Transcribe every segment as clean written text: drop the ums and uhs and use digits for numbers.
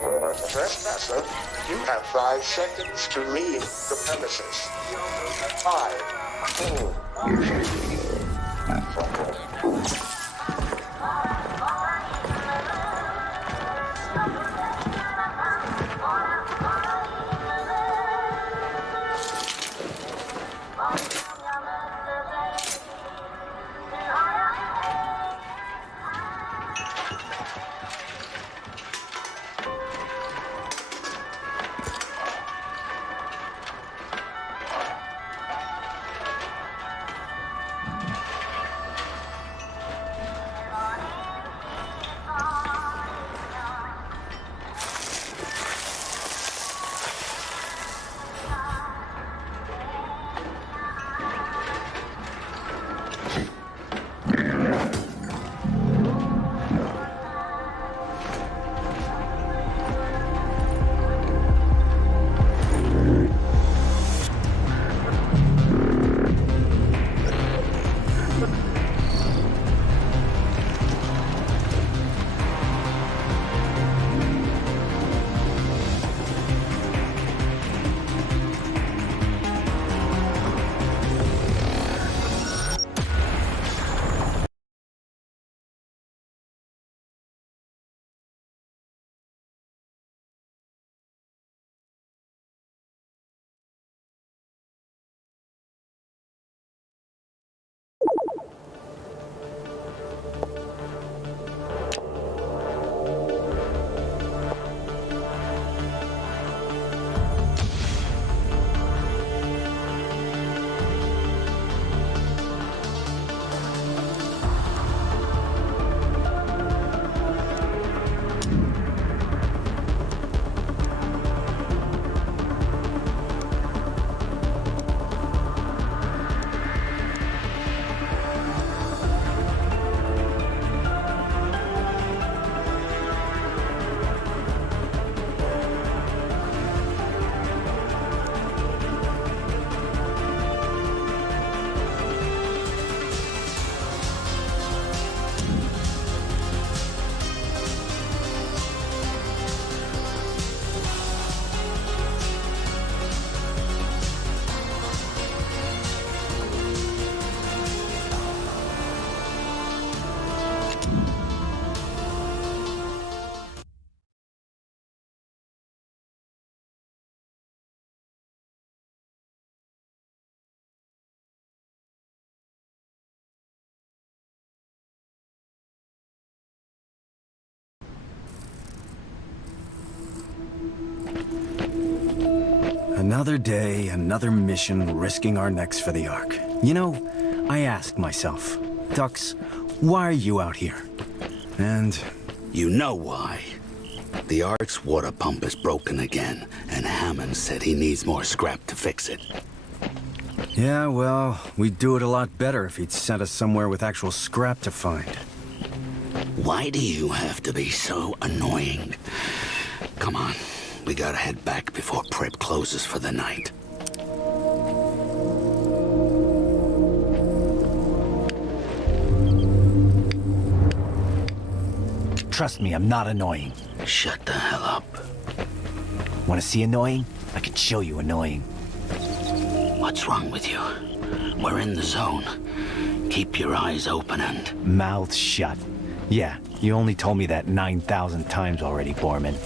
Trespasser, you have 5 seconds to leave the premises. 5, 4. Another day, another mission, risking our necks for the Ark. You know, I ask myself, Dux, why are you out here? And... You know why. The Ark's water pump is broken again, and Hammond said he needs more scrap to fix it. yeah, well, we'd do it a lot better if he'd sent us somewhere with actual scrap to find. Why do you have to be so annoying? Come on, we gotta head back before Prep closes for the night. Trust me, I'm not annoying. Shut the hell up. Want to see annoying? I can show you annoying. What's wrong with you? We're in the zone. Keep your eyes open and... Mouth shut. Yeah, you only told me that 9,000 times already, Borman.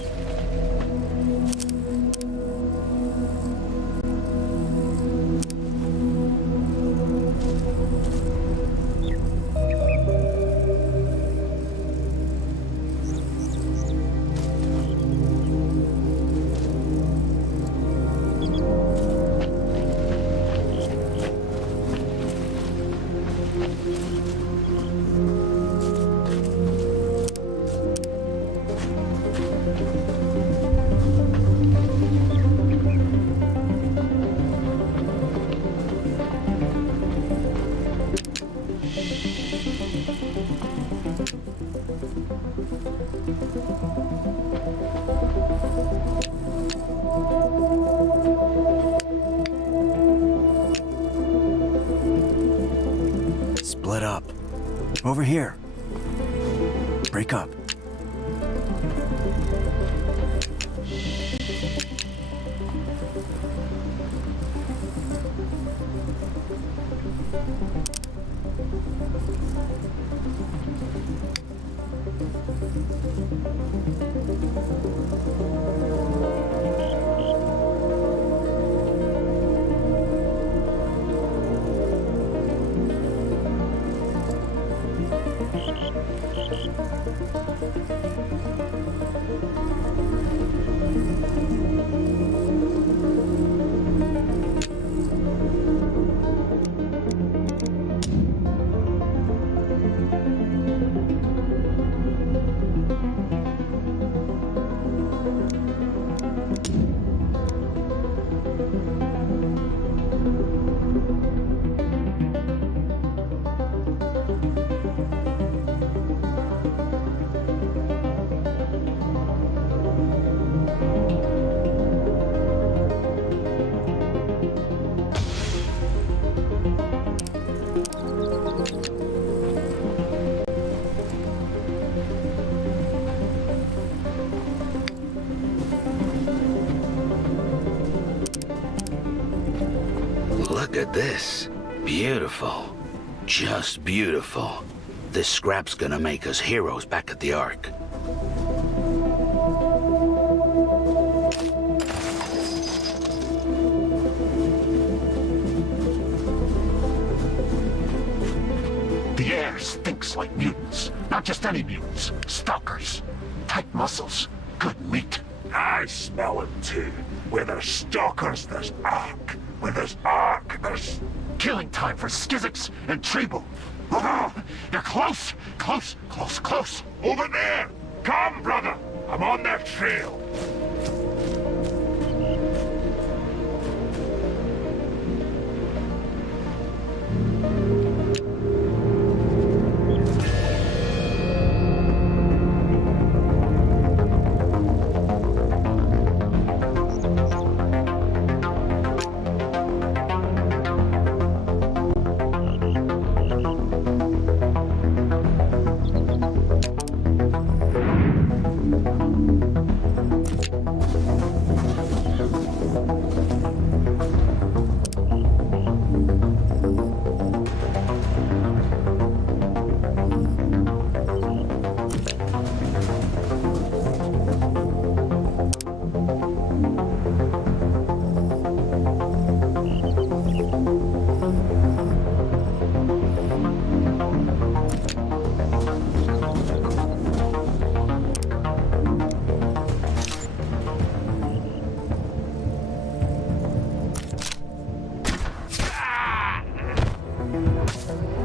Split up. Over here. Break up. Look at this. Beautiful. Just beautiful. This scrap's gonna make us heroes back at the Ark. The air stinks like mutants. Not just any mutants. Stalkers. Tight muscles. Good meat. I smell it too. Where there's stalkers, there's Ark. Where there's Ark, there's killing time for Skizix and Treble. Oh, you're close! Close, close, close! Over there! Come, brother! I'm on their trail.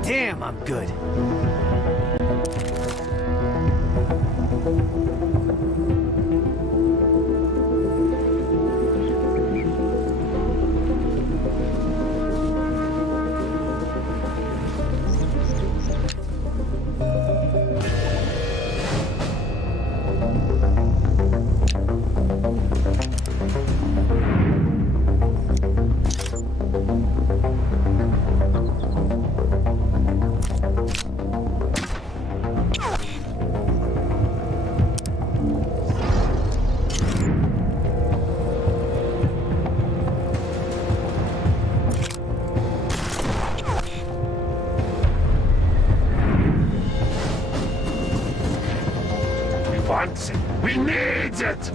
Damn, I'm good. wants it. We need it!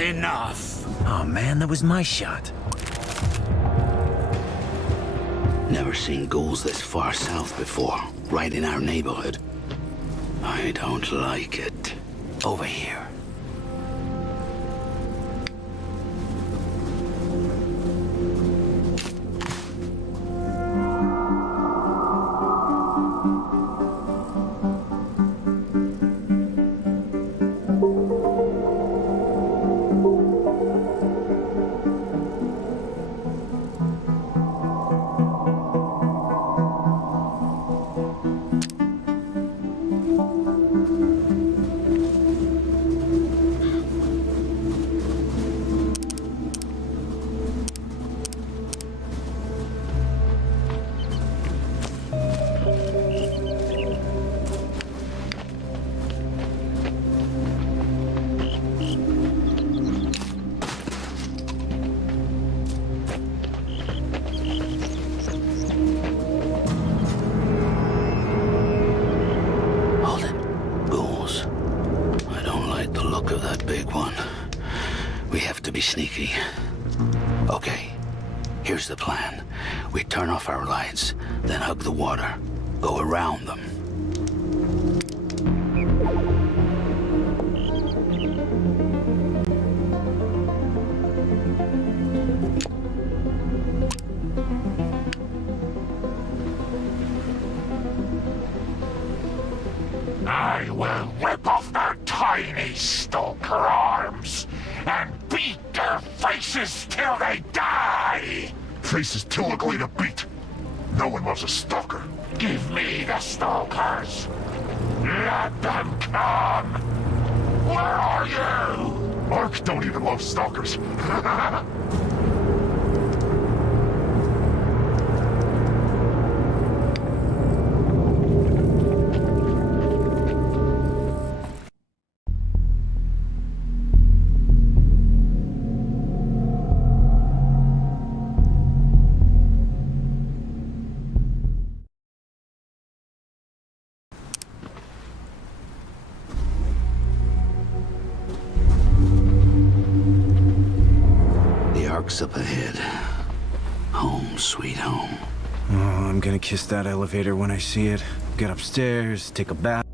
Enough! Oh man, that was my shot. Never seen ghouls this far south before, right in our neighborhood. I don't like it. Over here. Sneaky. Okay, here's the plan. We turn off our lights, then hug the water, go around them. I will rip off their tiny stalker arms and beat their faces till they die! Faces too ugly to beat. No one loves a stalker. Give me the stalkers. Let them come. Where are you? Ark don't even love stalkers. docks up ahead. Home, sweet home. Oh, I'm gonna kiss that elevator when I see it. Get upstairs, take a bath.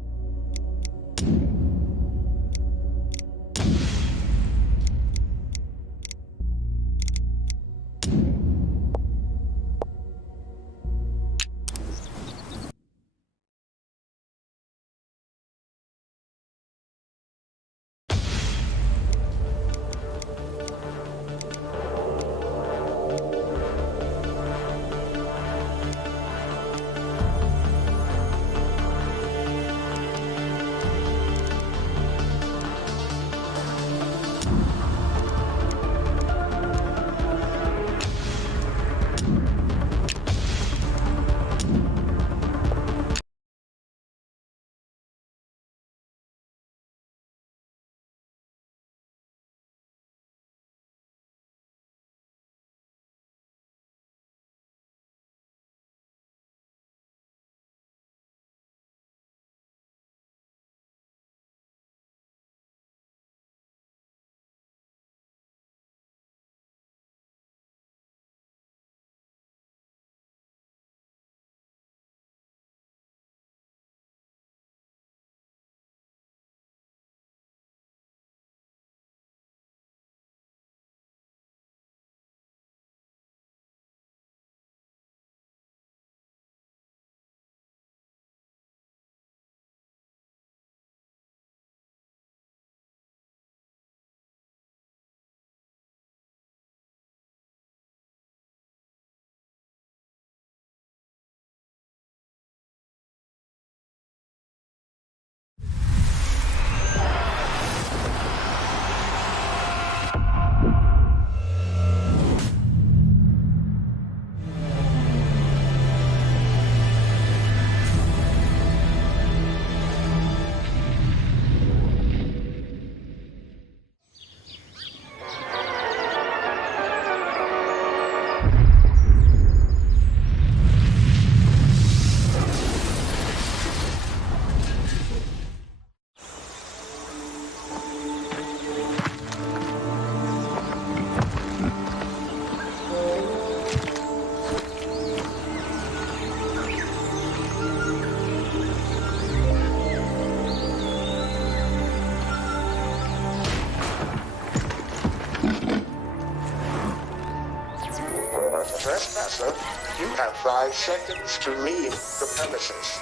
Trespasser, you have 5 seconds to leave the premises.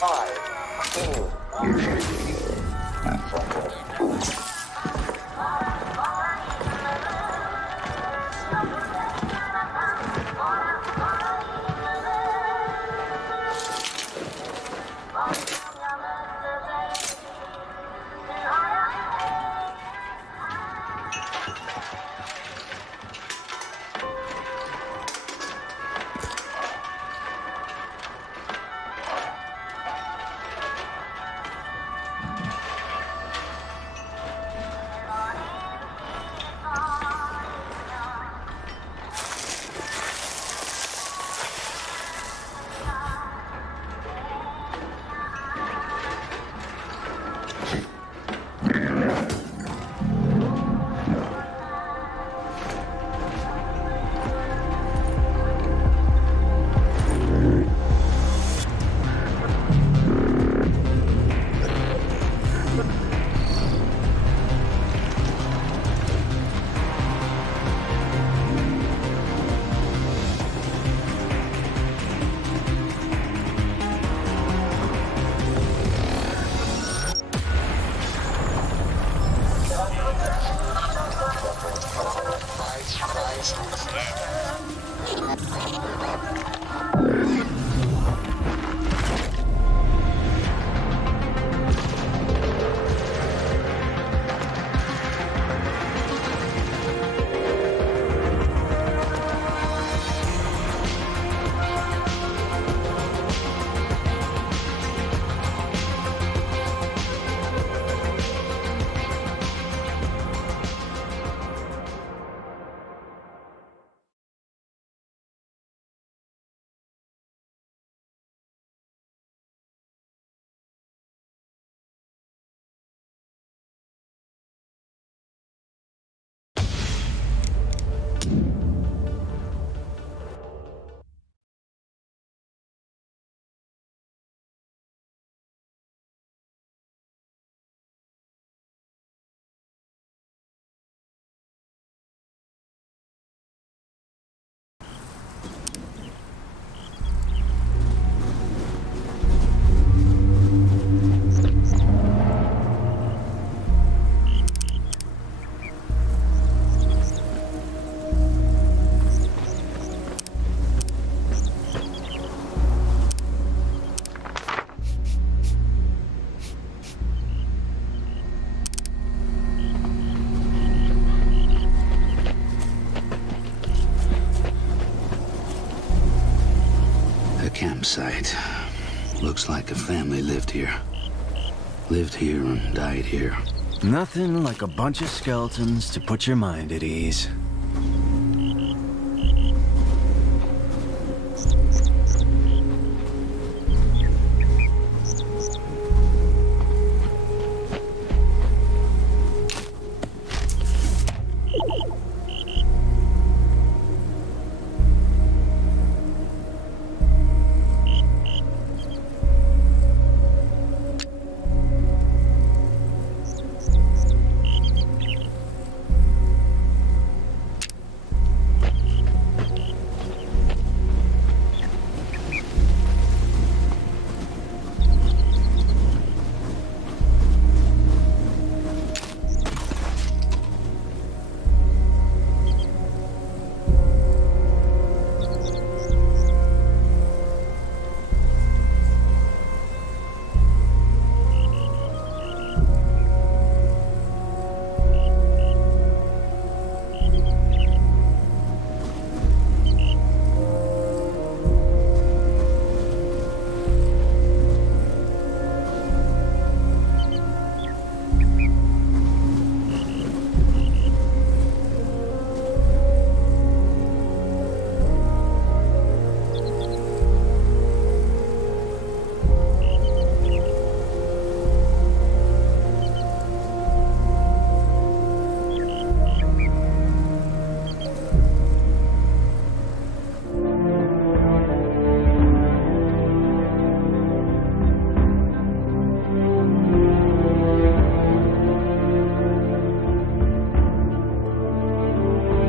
5, 4. campsite. Looks like a family lived here. Lived here and died here. Nothing like a bunch of skeletons to put your mind at ease.